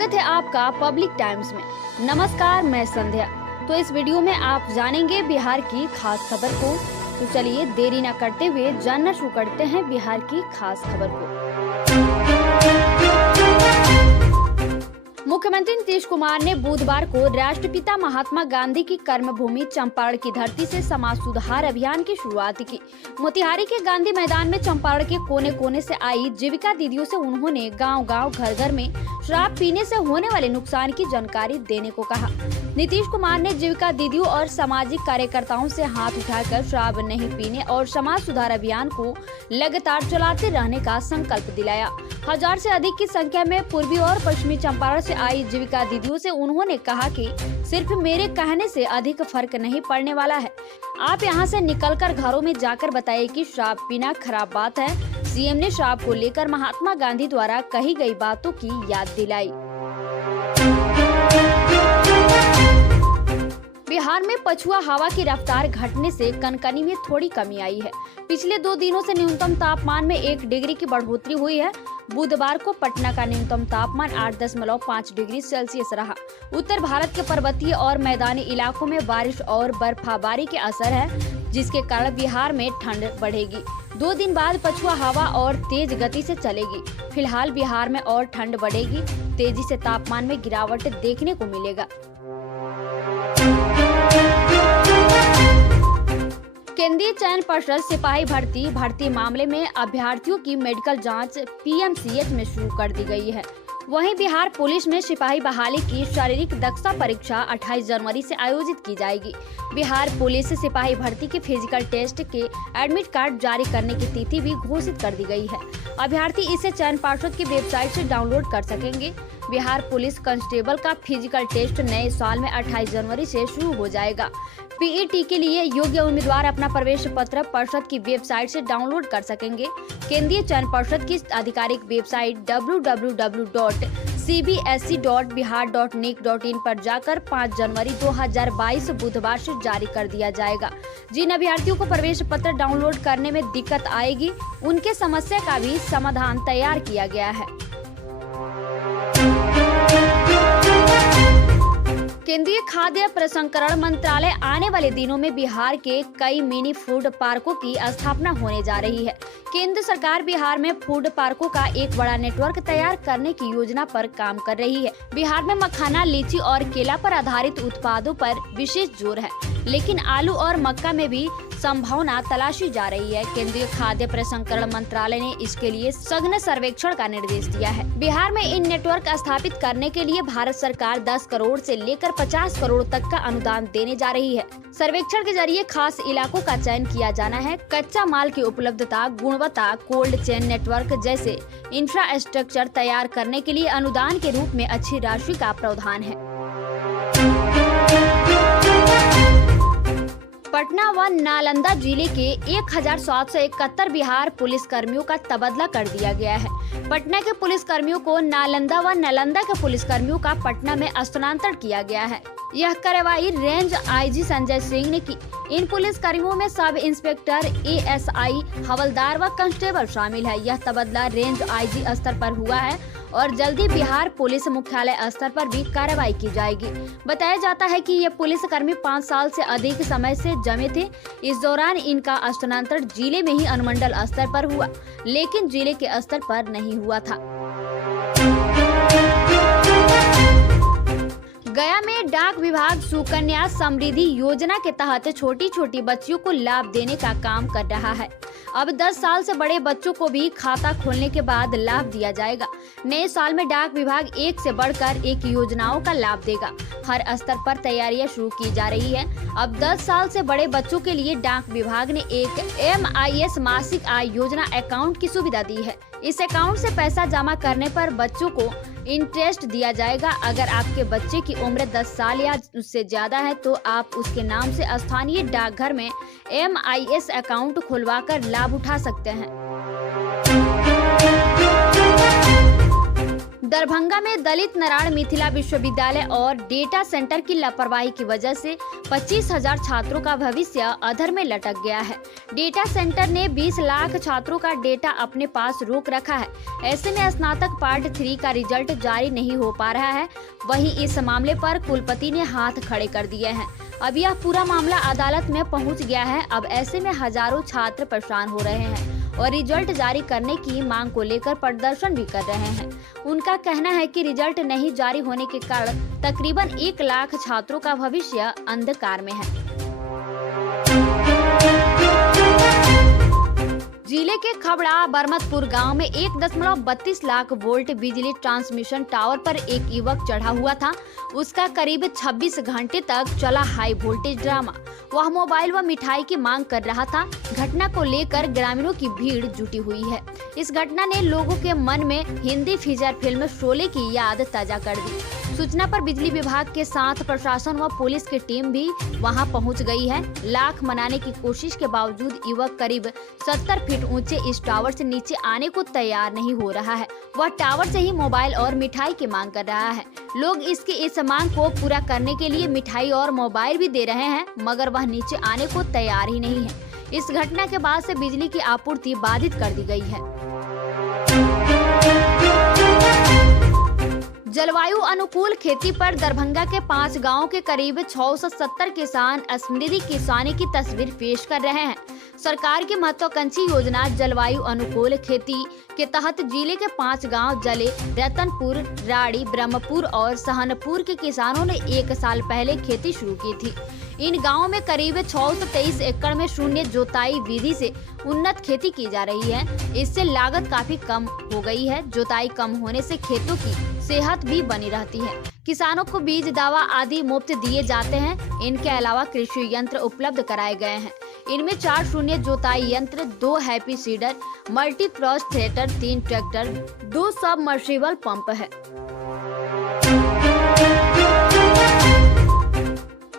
स्वागत है आपका पब्लिक टाइम्स में। नमस्कार, मैं संध्या। तो इस वीडियो में आप जानेंगे बिहार की खास खबर को। तो चलिए देरी न करते हुए जानना शुरू करते हैं बिहार की खास खबर को। मुख्यमंत्री नीतीश कुमार ने बुधवार को राष्ट्रपिता महात्मा गांधी की कर्मभूमि चंपारण की धरती से समाज सुधार अभियान की शुरुआत की। मोतिहारी के गांधी मैदान में चंपारण के कोने कोने से आई जीविका दीदियों से उन्होंने गांव-गांव, घर-घर में शराब पीने से होने वाले नुकसान की जानकारी देने को कहा। नीतीश कुमार ने जीविका दीदियों और सामाजिक कार्यकर्ताओं से हाथ उठाकर शराब नहीं पीने और समाज सुधार अभियान को लगातार चलाते रहने का संकल्प दिलाया। 1000 से अधिक की संख्या में पूर्वी और पश्चिमी चंपारण से आई जीविका दीदियों से उन्होंने कहा कि सिर्फ मेरे कहने से अधिक फर्क नहीं पड़ने वाला है। आप यहां से निकलकर घरों में जाकर बताइए कि शराब पीना खराब बात है। सीएम ने शराब को लेकर महात्मा गांधी द्वारा कही गई बातों की याद दिलाई। बिहार में पछुआ हवा की रफ्तार घटने से कनकनी में थोड़ी कमी आई है। पिछले 2 दिनों से न्यूनतम तापमान में 1 डिग्री की बढ़ोतरी हुई है। बुधवार को पटना का न्यूनतम तापमान 8.5 डिग्री सेल्सियस रहा। उत्तर भारत के पर्वतीय और मैदानी इलाकों में बारिश और बर्फबारी के असर है, जिसके कारण बिहार में ठंड बढ़ेगी। 2 दिन बाद पछुआ हवा और तेज गति से चलेगी। फिलहाल बिहार में और ठंड बढ़ेगी। तेजी से तापमान में गिरावट देखने को मिलेगा। केंद्रीय चयन पर्षद सिपाही भर्ती मामले में अभ्यर्थियों की मेडिकल जांच पीएमसीएच में शुरू कर दी गई है। वहीं बिहार पुलिस में सिपाही बहाली की शारीरिक दक्षता परीक्षा 28 जनवरी से आयोजित की जाएगी। बिहार पुलिस सिपाही भर्ती के फिजिकल टेस्ट के एडमिट कार्ड जारी करने की तिथि भी घोषित कर दी गई है। अभ्यर्थी इसे चयन पर्षद की वेबसाइट से डाउनलोड कर सकेंगे। बिहार पुलिस कांस्टेबल का फिजिकल टेस्ट नए साल में 28 जनवरी से शुरू हो जाएगा। पीईटी के लिए योग्य उम्मीदवार अपना प्रवेश पत्र पर्षद की वेबसाइट से डाउनलोड कर सकेंगे। केंद्रीय चयन पर्षद की आधिकारिक वेबसाइट www.cbsc.bihar.nic.in पर जाकर 5 जनवरी 2022 बुधवार से जारी कर दिया जाएगा। जिन अभ्यर्थियों को प्रवेश पत्र डाउनलोड करने में दिक्कत आएगी, उनके समस्या का भी समाधान तैयार किया गया है। केंद्रीय खाद्य प्रसंस्करण मंत्रालय आने वाले दिनों में बिहार के कई मिनी फूड पार्कों की स्थापना होने जा रही है। केंद्र सरकार बिहार में फूड पार्कों का एक बड़ा नेटवर्क तैयार करने की योजना पर काम कर रही है। बिहार में मखाना, लीची और केला पर आधारित उत्पादों पर विशेष जोर है, लेकिन आलू और मक्का में भी संभावना तलाशी जा रही है। केंद्रीय खाद्य प्रसंस्करण मंत्रालय ने इसके लिए सघन सर्वेक्षण का निर्देश दिया है। बिहार में इन नेटवर्क स्थापित करने के लिए भारत सरकार 10 करोड़ से लेकर 50 करोड़ तक का अनुदान देने जा रही है। सर्वेक्षण के जरिए खास इलाकों का चयन किया जाना है। कच्चा माल की उपलब्धता, गुणवत्ता, कोल्ड चेन नेटवर्क जैसे इंफ्रास्ट्रक्चर तैयार करने के लिए अनुदान के रूप में अच्छी राशि का प्रावधान है। पटना व नालंदा जिले के 1771 बिहार पुलिस कर्मियों का तबादला कर दिया गया है। पटना के पुलिस कर्मियों को नालंदा व नालंदा के पुलिस कर्मियों का पटना में स्थानांतरण किया गया है। यह कार्रवाई रेंज आईजी संजय सिंह ने की। इन पुलिस कर्मियों में सब इंस्पेक्टर, एएसआई, हवलदार व कांस्टेबल शामिल है। यह तबादला रेंज आईजी स्तर पर हुआ है और जल्दी बिहार पुलिस मुख्यालय स्तर पर भी कार्रवाई की जाएगी। बताया जाता है कि ये पुलिस कर्मी 5 साल से अधिक समय से जमे थे। इस दौरान इनका स्थानांतरण जिले में ही अनुमंडल स्तर पर हुआ, लेकिन जिले के स्तर पर नहीं हुआ था। गया में डाक विभाग सुकन्या समृद्धि योजना के तहत छोटी छोटी बच्चियों को लाभ देने का काम कर रहा है। अब 10 साल से बड़े बच्चों को भी खाता खोलने के बाद लाभ दिया जाएगा। नए साल में डाक विभाग एक से बढ़कर एक योजनाओं का लाभ देगा। हर स्तर पर तैयारियां शुरू की जा रही है। अब 10 साल से बड़े बच्चों के लिए डाक विभाग ने एक MIS मासिक आय योजना अकाउंट की सुविधा दी है। इस अकाउंट से पैसा जमा करने पर बच्चों को इंटरेस्ट दिया जाएगा। अगर आपके बच्चे की उम्र 10 साल या उससे ज्यादा है तो आप उसके नाम से स्थानीय डाकघर में MIS अकाउंट खुलवाकर लाभ उठा सकते हैं। दरभंगा में दलित नारायण मिथिला विश्वविद्यालय और डेटा सेंटर की लापरवाही की वजह से 25,000 छात्रों का भविष्य अधर में लटक गया है। डेटा सेंटर ने 20 लाख छात्रों का डेटा अपने पास रोक रखा है। ऐसे में स्नातक पार्ट 3 का रिजल्ट जारी नहीं हो पा रहा है। वहीं इस मामले पर कुलपति ने हाथ खड़े कर दिए हैं। अब यह पूरा मामला अदालत में पहुंच गया है। अब ऐसे में हजारों छात्र परेशान हो रहे हैं और रिजल्ट जारी करने की मांग को लेकर प्रदर्शन भी कर रहे हैं। उनका कहना है कि रिजल्ट नहीं जारी होने के कारण तकरीबन 1 लाख छात्रों का भविष्य अंधकार में है। जिले के खबड़ा बरमतपुर गांव में 1.32 लाख वोल्ट बिजली ट्रांसमिशन टावर पर एक युवक चढ़ा हुआ था। उसका करीब 26 घंटे तक चला हाई वोल्टेज ड्रामा। वह मोबाइल व मिठाई की मांग कर रहा था। घटना को लेकर ग्रामीणों की भीड़ जुटी हुई है। इस घटना ने लोगों के मन में हिंदी फीचर फिल्म शोले की याद ताजा कर दी। सूचना पर बिजली विभाग के साथ प्रशासन व पुलिस की टीम भी वहां पहुंच गई है। लाख मनाने की कोशिश के बावजूद युवक करीब 70 फीट ऊंचे इस टावर से नीचे आने को तैयार नहीं हो रहा है। वह टावर से ही मोबाइल और मिठाई की मांग कर रहा है। लोग इसकी इस मांग को पूरा करने के लिए मिठाई और मोबाइल भी दे रहे हैं, मगर वह नीचे आने को तैयार ही नहीं है। इस घटना के बाद से बिजली की आपूर्ति बाधित कर दी गई है। जलवायु अनुकूल खेती पर दरभंगा के 5 गांवों के करीब 670 किसान समृद्धि किसानी की तस्वीर पेश कर रहे हैं। सरकार की महत्वाकांक्षी योजना जलवायु अनुकूल खेती के तहत जिले के 5 गांव जले, रतनपुर, राड़ी, ब्रह्मपुर और सहनपुर के किसानों ने 1 साल पहले खेती शुरू की थी। इन गांवों में करीब 623 एकड़ में शून्य जोताई विधि से उन्नत खेती की जा रही है। इससे लागत काफी कम हो गई है। जोताई कम होने से खेतों की सेहत भी बनी रहती है। किसानों को बीज, दवा आदि मुफ्त दिए जाते हैं। इनके अलावा कृषि यंत्र उपलब्ध कराए गए हैं। इनमें 4 शून्य जोताई यंत्र, 2 happy seeder, multi cross treater, 3 tractor, 2 submersible pump है।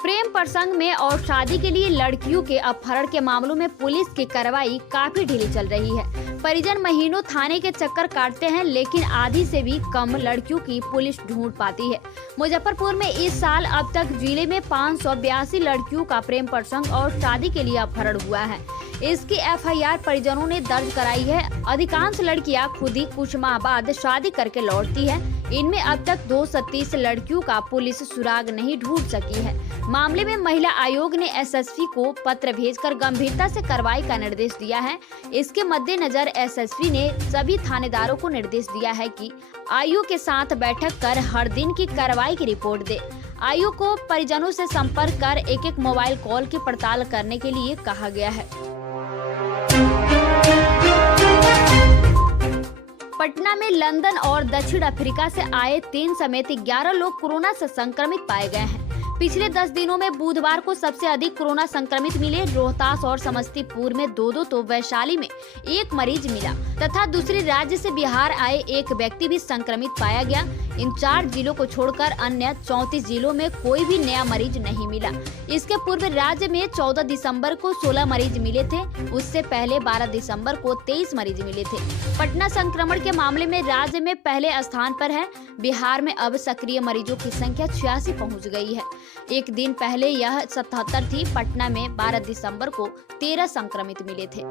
प्रेम प्रसंग में और शादी के लिए लड़कियों के अपहरण के मामलों में पुलिस की कार्रवाई काफी ढीली चल रही है। परिजन महीनों थाने के चक्कर काटते हैं, लेकिन आधी से भी कम लड़कियों की पुलिस ढूंढ पाती है। मुजफ्फरपुर में इस साल अब तक जिले में 582 लड़कियों का प्रेम प्रसंग और शादी के लिए अपहरण हुआ है। इसकी FIR परिजनों ने दर्ज कराई है। अधिकांश लड़कियां खुद ही कुछ माह बाद शादी करके लौटती है। इनमें अब तक 230 लड़कियों का पुलिस सुराग नहीं ढूंढ सकी है। मामले में महिला आयोग ने SSP को पत्र भेजकर गंभीरता से कार्रवाई का निर्देश दिया है। इसके मद्देनजर SSP ने सभी थानेदारों को निर्देश दिया है कि आयोग के साथ बैठक कर हर दिन की कार्रवाई की रिपोर्ट दे। आयोग को परिजनों से संपर्क कर एक मोबाइल कॉल की पड़ताल करने के लिए कहा गया है। पटना में लंदन और दक्षिण अफ्रीका से आए 3 समेत 11 लोग कोरोना से संक्रमित पाए गए हैं। पिछले 10 दिनों में बुधवार को सबसे अधिक कोरोना संक्रमित मिले। रोहतास और समस्तीपुर में 2-2 तो वैशाली में 1 मरीज मिला तथा दूसरे राज्य से बिहार आए 1 व्यक्ति भी संक्रमित पाया गया। इन 4 जिलों को छोड़कर अन्य 34 जिलों में कोई भी नया मरीज नहीं मिला। इसके पूर्व राज्य में 14 दिसंबर को 16 मरीज मिले थे। उससे पहले 12 दिसंबर को 23 मरीज मिले थे। पटना संक्रमण के मामले में राज्य में पहले स्थान पर है। बिहार में अब सक्रिय मरीजों की संख्या 86 पहुँच गई है। एक दिन पहले यह 77 थी। पटना में 12 दिसंबर को 13 संक्रमित मिले थे।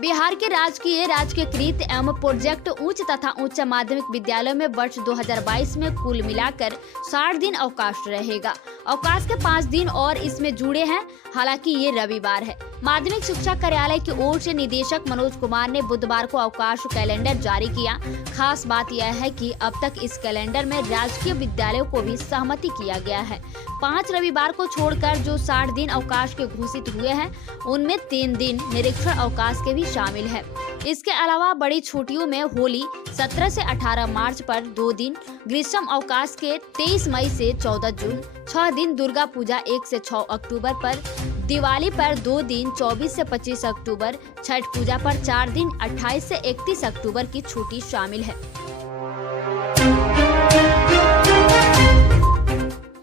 बिहार के राजकीयकृत एवं प्रोजेक्ट उच्च तथा उच्च माध्यमिक विद्यालयों में वर्ष 2022 में कुल मिलाकर 60 दिन अवकाश रहेगा। अवकाश के 5 दिन और इसमें जुड़े हैं। हालांकि ये रविवार है। माध्यमिक शिक्षा कार्यालय की ओर से निदेशक मनोज कुमार ने बुधवार को अवकाश कैलेंडर जारी किया। खास बात यह है कि अब तक इस कैलेंडर में राजकीय विद्यालयों को भी सहमति किया गया है। 5 रविवार को छोड़कर जो 60 दिन अवकाश के घोषित हुए हैं, उनमें 3 दिन निरीक्षण अवकाश के भी शामिल है। इसके अलावा बड़ी छुट्टियों में होली 17 से 18 मार्च पर 2 दिन, ग्रीष्म अवकाश के 23 मई से 14 जून, 6 दिन दुर्गा पूजा 1 से 6 अक्टूबर पर, दिवाली पर 2 दिन 24 से 25 अक्टूबर, छठ पूजा पर 4 दिन 28 से 31 अक्टूबर की छुट्टी शामिल है।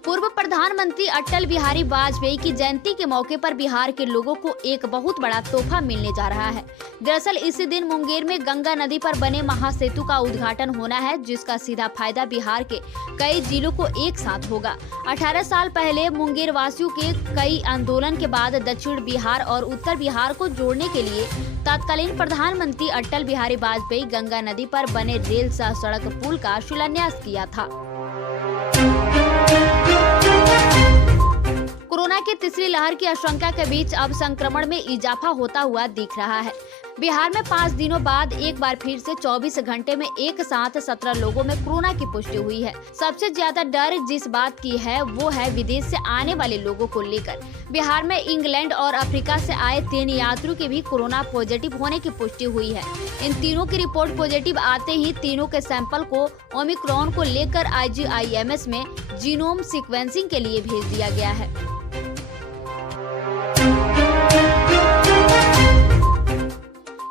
पूर्व प्रधानमंत्री प्रधानमंत्री अटल बिहारी वाजपेयी की जयंती के मौके पर बिहार के लोगों को एक बहुत बड़ा तोहफा मिलने जा रहा है। दरअसल इसी दिन मुंगेर में गंगा नदी पर बने महासेतु का उद्घाटन होना है, जिसका सीधा फायदा बिहार के कई जिलों को एक साथ होगा। 18 साल पहले मुंगेर वासियों के कई आंदोलन के बाद दक्षिण बिहार और उत्तर बिहार को जोड़ने के लिए तत्कालीन प्रधानमंत्री अटल बिहारी वाजपेयी गंगा नदी पर बने रेल सह सड़क पुल का शिलान्यास किया था। कोरोना की तीसरी लहर की आशंका के बीच अब संक्रमण में इजाफा होता हुआ दिख रहा है। बिहार में 5 दिनों बाद एक बार फिर से 24 घंटे में एक साथ 17 लोगों में कोरोना की पुष्टि हुई है। सबसे ज्यादा डर जिस बात की है वो है विदेश से आने वाले लोगों को लेकर। बिहार में इंग्लैंड और अफ्रीका से आए 3 यात्रियों के भी कोरोना पॉजिटिव होने की पुष्टि हुई है। इन तीनों की रिपोर्ट पॉजिटिव आते ही तीनों के सैंपल को ओमिक्रॉन को लेकर IGIMS में जीनोम सीक्वेंसिंग के लिए भेज दिया गया है।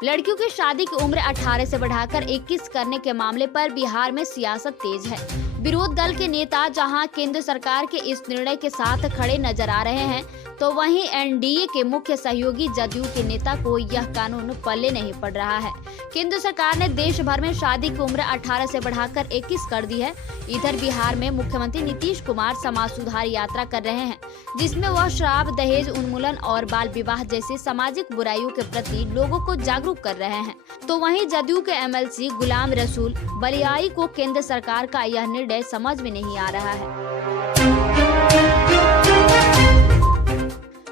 लड़कियों की शादी की उम्र 18 से बढ़ाकर 21 करने के मामले पर बिहार में सियासत तेज है। विरोध दल के नेता जहां केंद्र सरकार के इस निर्णय के साथ खड़े नजर आ रहे हैं, तो वहीं NDA के मुख्य सहयोगी जदयू के नेता को यह कानून पल्ले नहीं पड़ रहा है। केंद्र सरकार ने देश भर में शादी की उम्र 18 से बढ़ाकर 21 कर दी है। इधर बिहार में मुख्यमंत्री नीतीश कुमार समाज सुधार यात्रा कर रहे हैं, जिसमें वह शराब, दहेज उन्मूलन और बाल विवाह जैसी सामाजिक बुराइयों के प्रति लोगों को जागरूक कर रहे हैं। तो वहीं जदयू के MLC गुलाम रसूल बलियाई को केंद्र सरकार का यह निर्णय समझ में नहीं आ रहा है।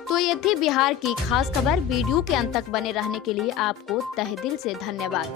तो ये थी बिहार की खास खबर। वीडियो के अंत तक बने रहने के लिए आपको तहे दिल से धन्यवाद।